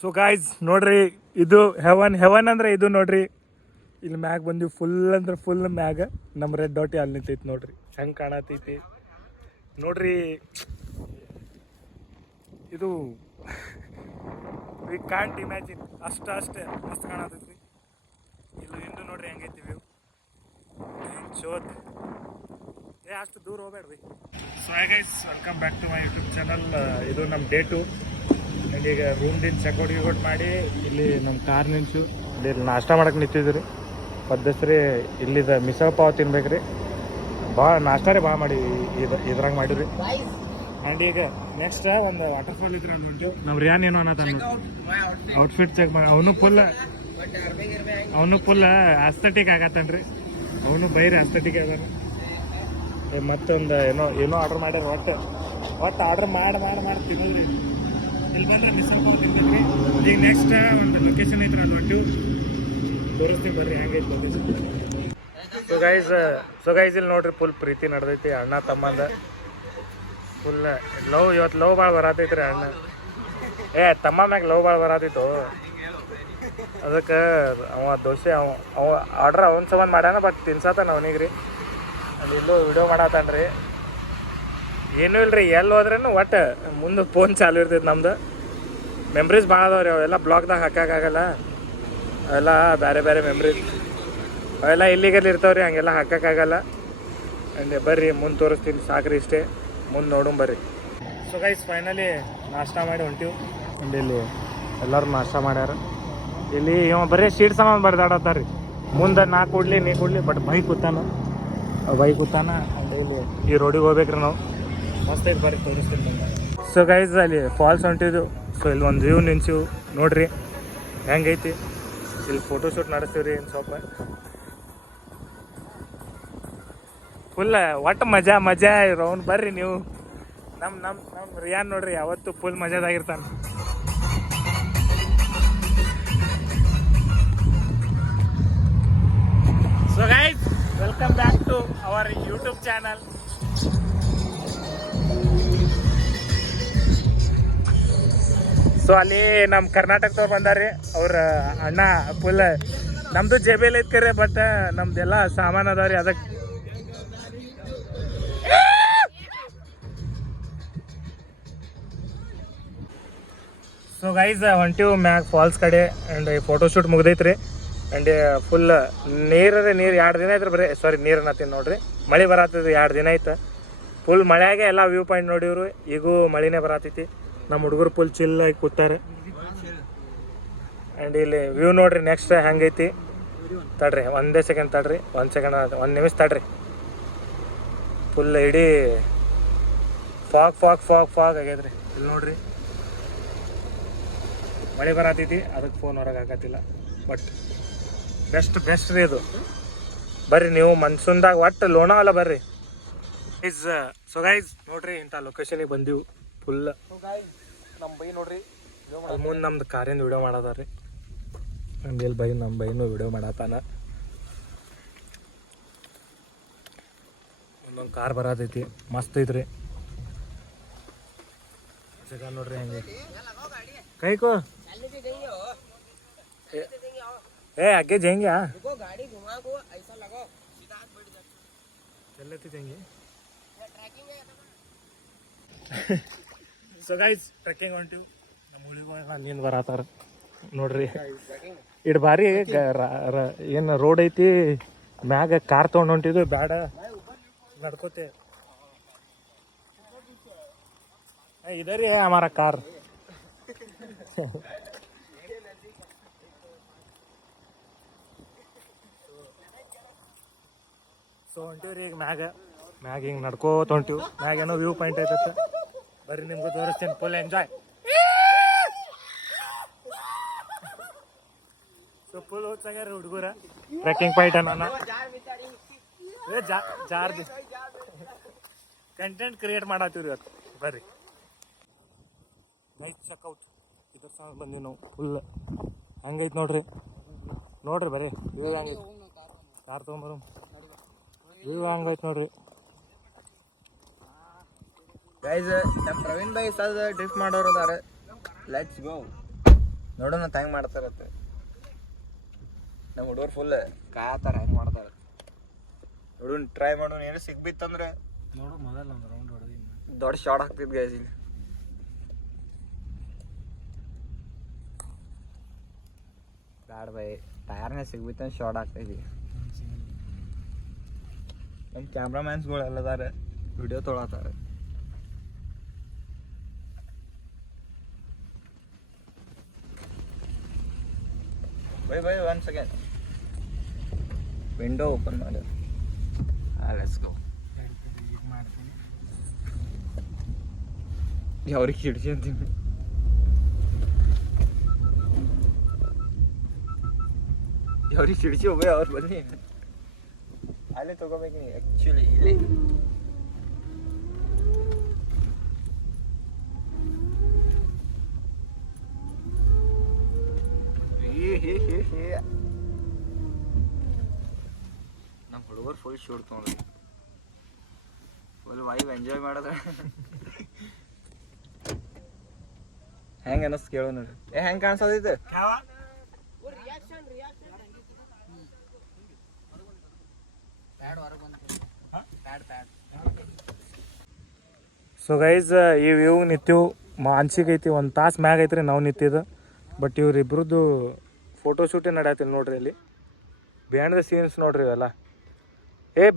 So guys ನೋಡ್ರಿ, ಇದು haven ಅಂದ್ರೆ ಇದು ನೋಡ್ರಿ. ಇಲ್ಲಿ ಮ್ಯಾಗ ಬಂದಿವಿ, ಫುಲ್ ಅಂದ್ರೆ ಫುಲ್ ಮ್ಯಾಗ ನಮ್ಮ ರೆಡ್ ಡಾಟಿ ಅಲ್ಲಿ ನಿಂತೈತಿ ನೋಡ್ರಿ, ಹೆಂಗೆ ಕಾಣತೈತಿ ನೋಡ್ರಿ. ಇದು ವಿ ಕ್ಯಾಂಟ್ ಇಮ್ಯಾಜಿನ್, ಅಷ್ಟೇ ಮಸ್ತ್ ಕಾಣತೈತಿ. ಇಲ್ಲಿಂದ ನೋಡ್ರಿ ಹೆಂಗೈತಿ ವ್ಯೂ, ಶೋತ್ ಅಷ್ಟು ದೂರ ಹೋಗ್ಬೇಡ್ರಿ. So hi guys, welcome back to my YouTube channel. ಇದು ನಮ್ಮ ಡೇ 2. ಆ್ಯಂಡ್ ಈಗ ರೂಮ್ದಿಂದ ಚೆಕ್ಔಟ್ ಮಾಡಿ ಇಲ್ಲಿ ನಮ್ಮ ಕಾರ್ ನಿಂತು ಇಲ್ಲಿ ನಾಷ್ಟ ಮಾಡಕ್ಕೆ ನಿಂತಿದ್ರಿ. ಪದ್ದಸ್ರಿ ಇಲ್ಲಿದ ಮಿಸಲ್ ಪಾವ್ ತಿನ್ಬೇಕ್ರಿ. ಭಾಳ ನಾಷ್ಟ ರೀ ಭಾಳ ಮಾಡಿ ಇದ್ರಾಗ ಮಾಡಿರಿ. ಆ್ಯಂಡ್ ಈಗ ನೆಕ್ಸ್ಟ್ ಒಂದು ವಾಟರ್ ಫಾಲ್ ಇದ್ರೆ ಅಂದ್ಬಿಟ್ಟು ನಾವು ರಿಯಾನ್ ಏನೋ ಅನ್ನತಾನ ಔಟ್ಫಿಟ್ ಚೆಕ್ ಮಾಡಿ. ಅವನು ಫುಲ್ ಆಸ್ಥೆಟಿಕ್ ಆಗತ್ತನ್ರಿ. ಅವನು ಬೈರಿ ಆಸ್ಥೆಟಿಕ್ ಅದಾನ. ಮತ್ತೊಂದು ಏನೋ ಆರ್ಡ್ರ್ ಮಾಡ್ಯಾರ. ಒಟ್ಟು ಆರ್ಡ್ರ್ ಮಾಡಿ ತಿನ್ನೋದ್ರಿ. ಇಲ್ಲಿ ಬಂದ್ರೆ ಮಿಸಲ್ ಪಾವ್ ತಿಂತೀವಿ. ಈಗ ನೆಕ್ಸ್ಟ್ ಒಂದು ಲೊಕೇಶನ್ ಐತ್ರಿ ಅಂದ್ಬಿಟ್ಟು ತೋರಿಸ್ತೀವಿ ಬರ್ರಿ ಹೆಂಗೈತೆ ಬಂದಿದ್ದು. ಸೊ ಗೈಸ್ ಇಲ್ಲಿ ನೋಡ್ರಿ, ಫುಲ್ ಪ್ರೀತಿ ನಡೆದೈತಿ ಅಣ್ಣ ತಮ್ಮಂದ. ಫುಲ್ ಇವತ್ತು ಲವ್ ಭಾಳ ಬರತೈತ್ರಿ ಅಣ್ಣ. ತಮ್ಮ ಮ್ಯಾಗ ಲವ್ ಭಾಳ ಬರತೈತು. ಅದಕ್ಕೆ ಅವ ದೋಸೆ ಅವ ಆರ್ಡ್ರ್ ಅವನ ಸಂಬಂಧ ಮಾಡ್ಯಾನ, ಬಟ್ ತಿನ್ಸತಾನ ಅವನಿಗೆ ರೀ. ಅಲ್ಲಿ ಇಲ್ಲೂ ವಿಡಿಯೋ ಮಾಡತ್ತಾನ್ರಿ. ಏನೂ ಇಲ್ರಿ, ಎಲ್ಲಿ ಹೋದ್ರೂ ಒಟ್ಟು ಮುಂದೆ ಫೋನ್ ಚಾಲು ಇರ್ತೈತೆ. ನಮ್ದು ಮೆಮ್ರೀಸ್ ಭಾಳ ಅದಾವ್ರಿ, ಅವೆಲ್ಲ ಬ್ಲಾಗ್ದಾಗ ಹಾಕೋಕ್ಕಾಗಲ್ಲ. ಅವೆಲ್ಲ ಬೇರೆ ಮೆಮ್ರೀಸ್, ಅವೆಲ್ಲ ಇಲ್ಲಿಗಲ್ಲಿ ಇರ್ತಾವ್ರಿ, ಹಂಗೆಲ್ಲ ಹಾಕೋಕ್ಕಾಗಲ್ಲ. ಆ್ಯಂಡ್ ಬರ್ರಿ ಮುಂದೆ ತೋರಿಸ್ತೀನಿ, ಸಾಕ್ರಿ ಇಷ್ಟೇ, ಮುಂದೆ ನೋಡೋಣ ಬರ್ರಿ. ಸೊ ಗೈಸ್ ಫೈನಲಿ ನಾಷ್ಟ ಮಾಡಿ ಹೊಂಟೀವಿ. ಆ್ಯಂಡ್ ಇಲ್ಲಿ ಎಲ್ಲರೂ ನಾಷ್ಟ ಮಾಡ್ಯಾರ. ಇಲ್ಲಿ ಇವ ಬರೀ ಶೀಟ್ ಸಾಮಾನು ಬರ್ದಾಡತ್ತಾರ ರೀ. ಮುಂದೆ ನಾ ಕೊಡಲಿ ನೀ ಕೊಡಲಿ, ಬಟ್ ಬೈಕ್ ಕೂತಾನ. ಆ್ಯಂಡ್ ಇಲ್ಲಿ ಈ ರೋಡಿಗೆ ಹೋಗ್ಬೇಕ್ರಿ ನಾವು. ಮಸ್ತ್ ಐತೆ ಬರ್ರಿ ತೋರಿಸ್ತೀನಿ. ಸೊ ಗೈಸ್ ಅಲ್ಲಿ ಫಾಲ್ಸ್ ಹೊಂಟಿದ್ದು. ಸೊ ಇಲ್ಲಿ ಒಂದು ವ್ಯೂ ನಿಂತೀವಿ ನೋಡ್ರಿ ಹೆಂಗೈತಿ. ಇಲ್ಲಿ ಫೋಟೋಶೂಟ್ ನಡೆಸ್ತೀವಿ ರೀ. ಇನ್ನು ಸ್ವಲ್ಪ ಫುಲ್ ಒಟ್ಟು ಮಜಾ ಇರೋನ್ ಬರ್ರಿ ನೀವು. ನಮ್ಮ ರಿಯಾನ್ ನೋಡ್ರಿ ಯಾವತ್ತು ಫುಲ್ ಮಜಾದಾಗಿರ್ತಾನೆ. So guys welcome back to our YouTube channel. So ಅಲ್ಲಿ ನಮ್ಮ ಕರ್ನಾಟಕದವ್ರು ಬಂದಾರ್ರಿ. ಅವ್ರ ಅಣ್ಣ ಫುಲ್ ನಮ್ದು ಜೇಬೇಲ್ ಐತ್ಕರೆ, ಬಟ್ ನಮ್ದೆಲ್ಲ ಸಾಮಾನು ಅದಾವ್ರಿ. ಅದಕ್ಕೆ ಸೊ ಗೈಸ್ ಹೊಂಟಿವ್ ಮ್ಯಾಗ ಫಾಲ್ಸ್ ಕಡೆ. ಆ್ಯಂಡ್ ಫೋಟೋಶೂಟ್ ಮುಗ್ದೈತ್ರಿ. ಆ್ಯಂಡ್ ಫುಲ್ ನೀರು 2 ದಿನ ಐತ್ರಿ. ಬರೀ ನೀರು ಅನ್ನತ್ತೀನಿ ನೋಡ್ರಿ. ಮಳೆ ಬರತ್ತೈತಿ 2 ದಿನ ಐತೆ. ಫುಲ್ ಮಳೆಯಾಗೆ ಎಲ್ಲ ವ್ಯೂ ಪಾಯಿಂಟ್ ನೋಡಿವ್ರು. ಈಗೂ ಮಳೆನೇ ಬರತೈತಿ. ನಮ್ಮ ಹುಡುಗರು ಫುಲ್ ಚಿಲ್ ಆಗಿ ಕೂತಾರೆ. ಆ್ಯಂಡ್ ಇಲ್ಲಿ ವ್ಯೂ ನೋಡ್ರಿ ನೆಕ್ಸ್ಟ್ ಹೆಂಗೈತಿ. ತಡ್ರಿ ಒಂದೇ ಸೆಕೆಂಡ್ ತಡ್ರಿ, 1 ನಿಮಿಷ ತಡ್ರಿ. ಫುಲ್ ಇಡೀ ಫಾಗ್ ಆಗ್ಯದ್ರಿ. ಇಲ್ಲಿ ನೋಡ್ರಿ ಮಳೆ ಬರತೈತಿ, ಅದಕ್ಕೆ ಫೋನ್ ಹೊರಗೆ ಹಾಕತ್ತಿಲ್ಲ. ಬಟ್ ಬೆಸ್ಟ್ ರೀ ಇದು. ಬರ್ರಿ ನೀವು ಮನ್ಸೂನ್ದಾಗ ಒಟ್ಟು ಲೋನಾವಲ್ಲ ಬರ್ರಿ. ಸೊ ಗೈಸ್ ನೋಡ್ರಿ ಇಂಥ ಲೊಕೇಶನಿಗೆ ಬಂದೀವಿ. ಫುಲ್ ನಮ್ಮ ಬೈ ನೋಡ್ರಿ ಮುಂದೆ ನಮ್ದು ಕಾರಿಂದ ವಿಡಿಯೋ ಮಾಡದಾರ್ರಿ. ಇಲ್ಲಿ ನಮ್ಮ ಬೈನು ವಿಡಿಯೋ ಮಾಡತ್ತಾನ. ಒಂದೊಂದು ಕಾರ್ ಬರತೈತಿ, ಮಸ್ತ್ ಐತ್ರಿ ಜಾಗ ನೋಡ್ರಿ ಹೆಂಗೈತಿ. ಕೈಕೋ आगे जाएंगे. रुको गाड़ी घुमा को ऐसा लगाओ, सीधा हाथ बैठ जा. चल लेते जाएंगे. ट्रैकिंग है. ಸೊ ಗೈಸ್ ಟ್ರೆಕ್ಕಿಂಗ್ ಹೊಂಟಿವಿ. ನಮ್ಮ ಹುಡುಗ ನೀನು ಬರತ್ತಾರ ನೋಡ್ರಿ. ಇಡ್ ಬಾರಿ ಏನು ರೋಡ್ ಐತಿ, ಮ್ಯಾಗ ಕಾರ್ ತೊಗೊಂಡು ಹೊಂಟಿದ್ವಿ. ಬೇಡ ನಡ್ಕೋತೆ ಇದರಿ ಹಮಾರ ಕಾರ್. ಸೊ ಹೊಂಟಿವ್ರಿ ಈಗ ಮ್ಯಾಗ ಹಿಂಗೆ ನಡ್ಕೋತ ಹೊಂಟಿವಿ. ಮ್ಯಾಗ ಏನೋ ವ್ಯೂ ಪಾಯಿಂಟ್ ಐತತ್ತ, ಬರ್ರಿ ನಿಮ್ಗೂ ತೋರಿಸ್ತೀನಿ. Full enjoy. ಸೊ ಫುಲ್ ಹೋಗ್ಸಾಗ್ಯಾರ ಹುಡುಗರ ಟ್ರೆಕ್ಕಿಂಗ್ ಪಾಯಿಂಟ್ ಅನ್ನೋಣ. ಜಾರ್ ಕಂಟೆಂಟ್ ಕ್ರಿಯೇಟ್ ಮಾಡತ್ತೀವಿ ಇವತ್ತು. ಬರ್ರಿ ನೈಟ್ ಚೆಕ್ಔಟ್ ಇದ್ರ ಸಹ ಬಂದೀವಿ ನಾವು. ಫುಲ್ ಹಂಗೈತೆ ನೋಡ್ರಿ ಬರ್ರಿ ವ್ಯೂ ಹಂಗೈತೆ. ಕಾರ್ ತೊಗೊಂಬರು ವ್ಯೂ ಹಂಗೈತೆ ನೋಡ್ರಿ. ಗೈಸ್ ನಮ್ಮ ಪ್ರವೀಣ್ ಭಾಯಿ ಸದ್ ಡ್ರಿಫ್ಟ್ ಮಾಡೋರು ಅದಾರೆ. Let's go. ನೋಡೋಣ ಹೆಂಗೆ ಮಾಡ್ತಾರತ್ತೆ. ನಮ್ಮ ಹುಡುಗರು ಫುಲ್ ಕಾಯತ್ತಾರ ಹೆಂಗೆ ಮಾಡ್ತಾರೆ. ನೋಡೋಣ ಟ್ರೈ ಮಾಡೋಣ. ಏನು ಸಿಗ್ಬಿತ್ತಂದ್ರೆ ನೋಡು ಮೊದಲ ಒಂದು ರೌಂಡ್ ಹೊಡೆದಿ ದೊಡ್ಡ ಶಾರ್ಟ್ ಹಾಕ್ತಿದ್ ಗೈಸ್. ಇಲ್ಲಿ ಬ್ಯಾಡ ಬೈ ಟಯರ್ನೇ ಸಿಗ್ಬಿತ್ತಂದ್ರೆ ಶಾರ್ಟ್ ಹಾಕ್ತಿದ್ವಿ. ನಮ್ಮ ಕ್ಯಾಮ್ರಾಮ್ಯಾನ್ಸ್ಗಳು ಎಲ್ಲದಾರೆ ವಿಡಿಯೋ ತೊಗೊಳತ್ತಾರೆ. ಬೈ 1 ಸೆಕೆಂಡ್ ವಿಂಡೋ ಓಪನ್ ಮಾಡಿ. Let's go. ಅವ್ರಿಗೆ ಕಿಡ್ಸಿ ಅಂತೀವಿ. ಅವ್ರಿಗೆ ಕಿಡ್ಸಿ ಹೋಗಿ ಅವ್ರು ಬನ್ನಿ ಅಲ್ಲೇ ತಗೋಬೇಕು ನೀವು. ಆ್ಯಕ್ಚುಲಿ ಇಲ್ಲಿ ನಮ್ಮ ಹುಡುಗರು ಫುಲ್ ಶೂಟ್ ತೊಗೊಂಡ್ರಿ. ಫುಲ್ ವೈಬ್ ಎಂಜಾಯ್ ಮಾಡಿದ್ರೆ ಹೆಂಗೆ ಅನ್ನಿಸ್ತು ಕೇಳೋ ನೋಡ್ರಿ. ಹೆಂಗೆ ಕಾಣಿಸೋದೈತೆ? ಸೊ ಗೈಸ್ ಈ ವ್ಯೂ ನಿಂತೀವಿ ಮಾನ್ಸಿಗೆ ಐತಿ. ಒಂದು ತಾಸು ಮ್ಯಾಗ ಐತ್ರಿ ನಾವು ನಿಂತಿದ್ದು. ಬಟ್ ಇವ್ರಿಬ್ರದ್ದು ಫೋಟೋ ಶೂಟೇ ನಡೆಯತ್ತಿಲ್ಲ ನೋಡ್ರಿ. ಇಲ್ಲಿ ಬಿಹೈಂಡ್ ದ ಸೀನ್ಸ್ ನೋಡ್ರಿ ಇವೆಲ್ಲ.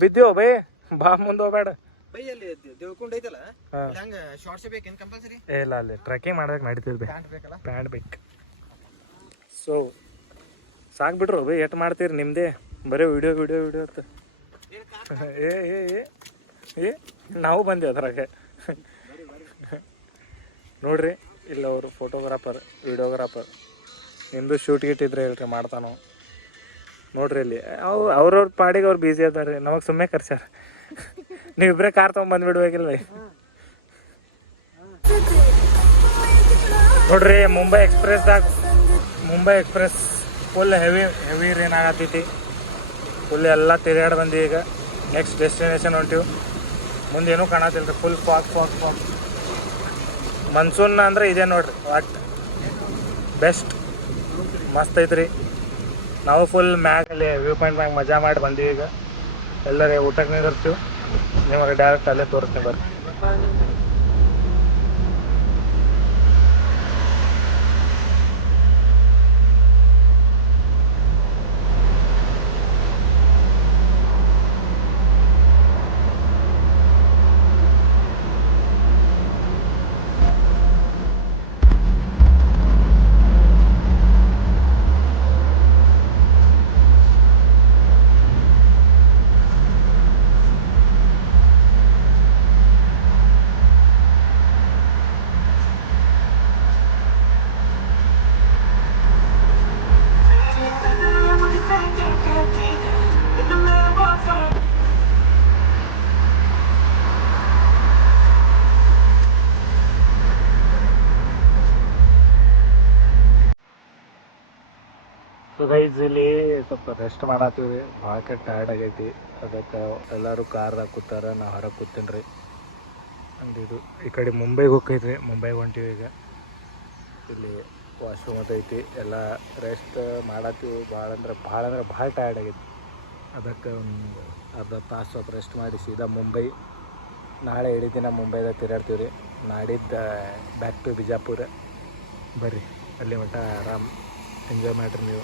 ಬಿದ್ದೇವು ಬೈ ಬಾ ಮುಂದೆ ಹೋಗ್ಬೇಡ. ಇಲ್ಲ ಅಲ್ಲಿ ಟ್ರೆಕ್ಕಿಂಗ್ ಮಾಡೋದಕ್ಕೆ ನಡೀತಿದ್ವಿ. ಪ್ಯಾಂಟ್ ಬೇಕು. ಸೊ ಸಾಕು ಬಿಡ್ರು ಬೈ ಎಟ್ ಮಾಡ್ತೀರಿ ನಿಮ್ಮದೇ ಬರೀ ವಿಡಿಯೋ ಅಂತ. ಏ ನಾವು ಬಂದೆ ಅದ್ರಾಗ ನೋಡ್ರಿ. ಇಲ್ಲ ಅವರು ಫೋಟೋಗ್ರಾಫರ್ ವಿಡಿಯೋಗ್ರಾಫರ್. ನಿಮ್ಮದು ಶೂಟ್ ಗಿಟ್ಟಿದ್ರೆ ಹೇಳ್ರಿ ಮಾಡ್ತಾನೋ ನೋಡ್ರಿ. ಇಲ್ಲಿ ಅವ್ರವ್ರ ಪಾಡಿಗೆ ಅವ್ರು ಬ್ಯುಸಿ ಅದಾರೆ. ನಮಗೆ ಸುಮ್ಮನೆ ಕರ್ಸ್ಯಾರ. ನೀವಿಬ್ಬರೇ ಕಾರ್ ತೊಗೊಂಡ್ಬಂದ್ಬಿಡ್ಬೇಕಿಲ್ಲ ನೋಡ್ರಿ. Mumbai express full heavy rain ಆಗತ್ತೈತಿ. ಫುಲ್ ಎಲ್ಲ ತಿರುಗಾಡಿ ಬಂದು ಈಗ ನೆಕ್ಸ್ಟ್ ಡೆಸ್ಟಿನೇಷನ್ ಹೊಂಟಿವಿ. ಮುಂದೇನೂ ಕಾಣತ್ತಿಲ್ಲ ರೀ. Full fog. ಮನ್ಸೂನ್ ಅಂದ್ರೆ ಇದೆ ನೋಡ್ರಿ. ವಾಟ್ ಬೆಸ್ಟ್ ಮಸ್ತ್ ಐತ್ರಿ. ನಾವು ಫುಲ್ ಮ್ಯಾಗಲ್ಲಿ ವ್ಯೂ ಪಾಯಿಂಟ್ ಮ್ಯಾಗ ಮಜಾ ಮಾಡಿ ಬಂದೀವಿ. ಈಗ ಎಲ್ಲರೇ ಊಟಕ್ಕೆ ನಿಂದಿರ್ತೀವಿ. ನಿಮಗೆ ಡೈರೆಕ್ಟ್ ಅಲ್ಲೇ ತೋರಿಸ್ತೀನಿ ಬರ್ರಿ. ಸೊ ಗೈಸ್ ಇಲ್ಲಿ ಸ್ವಲ್ಪ ರೆಸ್ಟ್ ಮಾಡತ್ತೀವಿ ರೀ. ಭಾಳ ಟಯರ್ಡ್ ಆಗೈತಿ. ಅದಕ್ಕೆ ಎಲ್ಲರೂ ಕಾರ್ದಾಗ ಕೂತಾರ. ನಾವು ಹೊರಗೆ ಕೂತೀನಿ ರೀ. ಇದು ಈ ಕಡೆ ಮುಂಬೈಗೆ ಹೋಗ್ತೈತ್ರಿ. ಮುಂಬೈಗೆ ಹೊಂಟೀವಿ ಈಗ. ಇಲ್ಲಿ ವಾಶ್ರೂಮ್ ಐತಿ. ಎಲ್ಲ ರೆಸ್ಟ್ ಮಾಡತ್ತೀವಿ. ಭಾಳ ಟಯರ್ಡ್ ಆಗೈತಿ. ಅದಕ್ಕೆ ಒಂದು ಅರ್ಧ ತಾಸು ಸ್ವಲ್ಪ ರೆಸ್ಟ್ ಮಾಡಿ ಸೀದಾ ಮುಂಬೈ. ನಾಳೆ ಇಡೀ ದಿನ ಮುಂಬೈದಾಗ ತಿರುಗಾಡ್ತೀವಿ ರೀ. ನಾಡಿದ್ದು ಬ್ಯಾಕ್ ಟು ಬಿಜಾಪುರ. ಬರ್ರಿ ಅಲ್ಲಿ ಮಟ್ಟ ಆರಾಮ್ ಎಂಜಾಯ್ ಮಾಡಿರಿ ನೀವು.